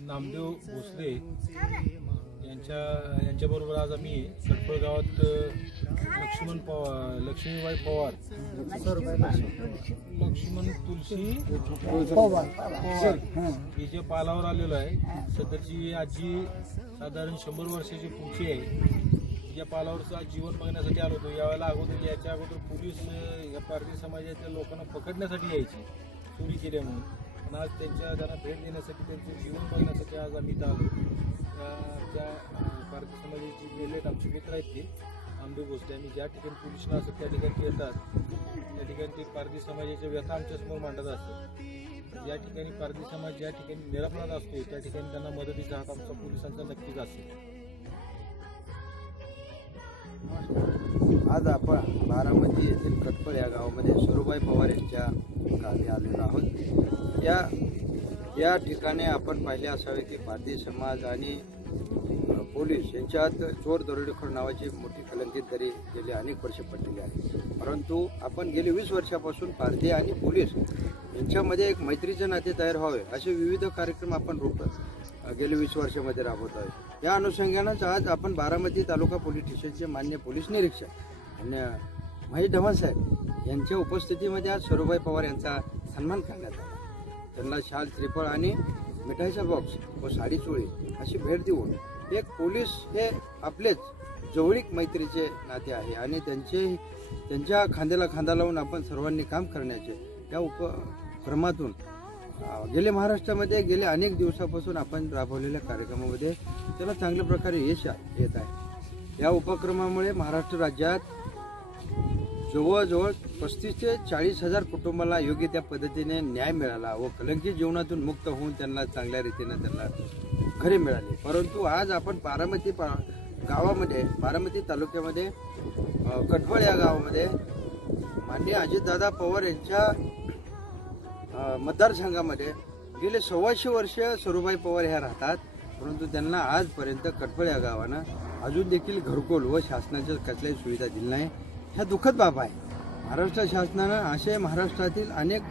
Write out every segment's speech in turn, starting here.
नामदेव भोसले यांच्याबरोबर आज आम्ही कडफळ गावात लक्ष्मीबाई पवार लक्ष्मण तुलसी पवार हिच्या पालावर आलेलो आहे। सदरची आजी साधारण 100 वर्षाची पुढची आहे। तिच्या पालावरचं आज जीवन बघण्यासाठी आलो होतो। यावेळेला याच्या अगोदर पोलीस या पारधी समाजाच्या लोकांना पकडण्यासाठी यायची चोरी केल्यामुळे, पण आज त्यांना भेट देण्यासाठी त्यांचं जीवन बघण्यासाठी आज आम्ही इथं आलो। त्या पारधी समाजाची गेलेत आमचे मित्र आहेत ते नामदेव भोसले। आम्ही ज्या ठिकाणी पोलिसांना असतात त्या ठिकाणी येतात, त्या ठिकाणी ते पारधी समाजाच्या व्यथा आमच्यासमोर मांडत असतात। ज्या ठिकाणी पारधी समाज ज्या ठिकाणी निरपराध असतो त्या ठिकाणी त्यांना मदतीचा हात आमचा पोलिसांचा नक्कीच असेल। आज आपण बारामती येथील कडफळ या गावामध्ये सरूबाई पवार यांच्या गावी आलेलो आहोत। या ठिकाणी आपण पाहिले असावे की पारधी समाज आणि पोलीस यांच्यात चोर दरोडेखोर नावाची मोठी कलंकित दरी गेली अनेक वर्ष पडलेली आहे। परंतु आपण गेली 20 वर्षापासून पारधी आणि पोलीस यांच्यामध्ये एक मैत्रीचे नाते तयार व्हावे असे विविध कार्यक्रम आपण गेली 20 वर्षामध्ये राबवत आहोत। या अनुषंगानेच आज आपण बारामती तालुका पोलीस स्टेशनचे मान्य पोलीस निरीक्षक आणि महेश ढमाल साहेब यांच्या उपस्थितीमध्ये आज सरूबाई पवार यांचा सन्मान करण्यात आला। त्यांना शाल श्रीफळ आणि मिठाईचा बॉक्स व साडी चोळी अशी भेट देऊन एक पोलीस हे आपलेच जवळीक मैत्रीचे नाते आहे आणि त्यांच्या खांद्याला खांदा लावून आपण सर्वांनी काम करण्याचे या उपक्रमातून गेले महाराष्ट्रामध्ये गेले अनेक दिवसापासून आपण राबवलेल्या कार्यक्रमामध्ये त्याला चांगल्या प्रकारे यश येत आहे। या उपक्रमामुळे महाराष्ट्र राज्यात जवळजवळ 35 ते 40 हजार कुटुंबाला योग्य त्या पद्धतीने न्याय मिळाला व कलंकित जीवनातून मुक्त होऊन त्यांना चांगल्या रीतीने त्यांना घरे मिळाले। परंतु आज आपण बारामती तालुक्यामध्ये कडफळ या गावामध्ये माननीय अजितदादा पवार यांच्या मतदारसंघामध्ये गेले 125 वर्ष सरूबाई पवार ह्या राहतात, परंतु त्यांना आजपर्यंत कडफळ या गावानं अजून देखील घरकुल व शासनाच्या कसल्याही सुविधा दिली नाही। ह्या दुःखद बाब आहे। महाराष्ट्र शासनानं असे महाराष्ट्रातील अनेक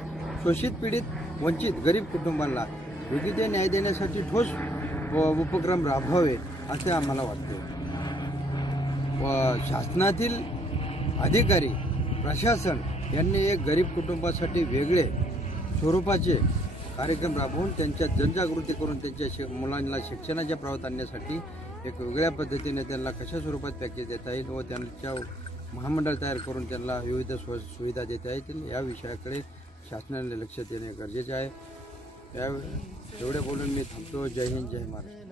शोषित पीडित वंचित गरीब कुटुंबांना योग्य ते न्याय देण्यासाठी ठोस उपक्रम राबवावे असे आम्हाला वाटते व शासनातील अधिकारी प्रशासन यांनी एक गरीब कुटुंबासाठी वेगळे स्वरूपाचे कार्यक्रम राबवून त्यांच्या जनजागृती करून त्यांच्या मुलांना शिक्षणाच्या प्रवाहात आणण्यासाठी एक वेगळ्या पद्धतीने त्यांना कशा स्वरूपात पॅकेज देता येईल व त्यांच्या महामंडळ तयार करून त्यांना विविध सुविधा देता येतील या विषयाकडे शासनाने लक्ष देणे गरजेचे आहे। एवढे बोलून मी थांबतो। जय हिंद, जय महाराष्ट्र।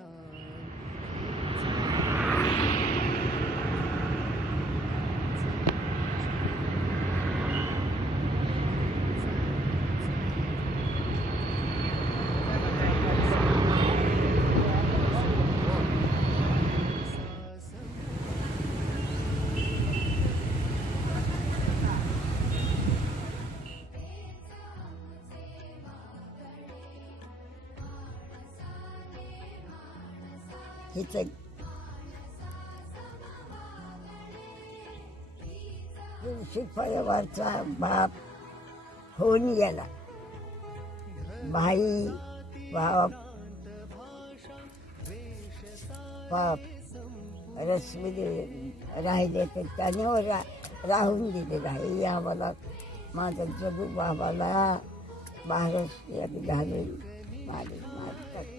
पवारचा बाप होऊन गेला, भाई बाप रश्मी राहिले तर त्याने राहून दिलेलं आहे। आम्हाला माझ्या जगू बाबाला महाराष्ट्रात घालून मारतात।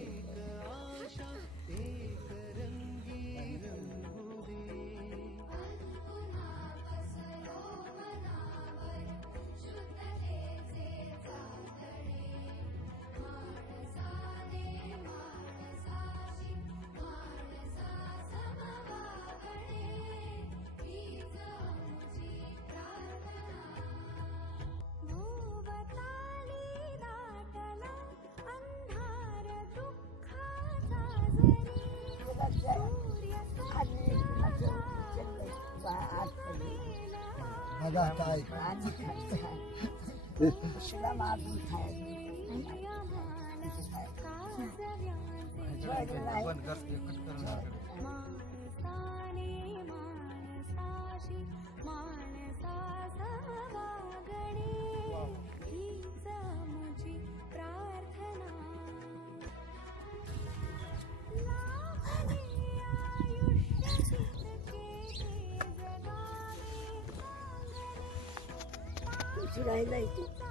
राहिला इथे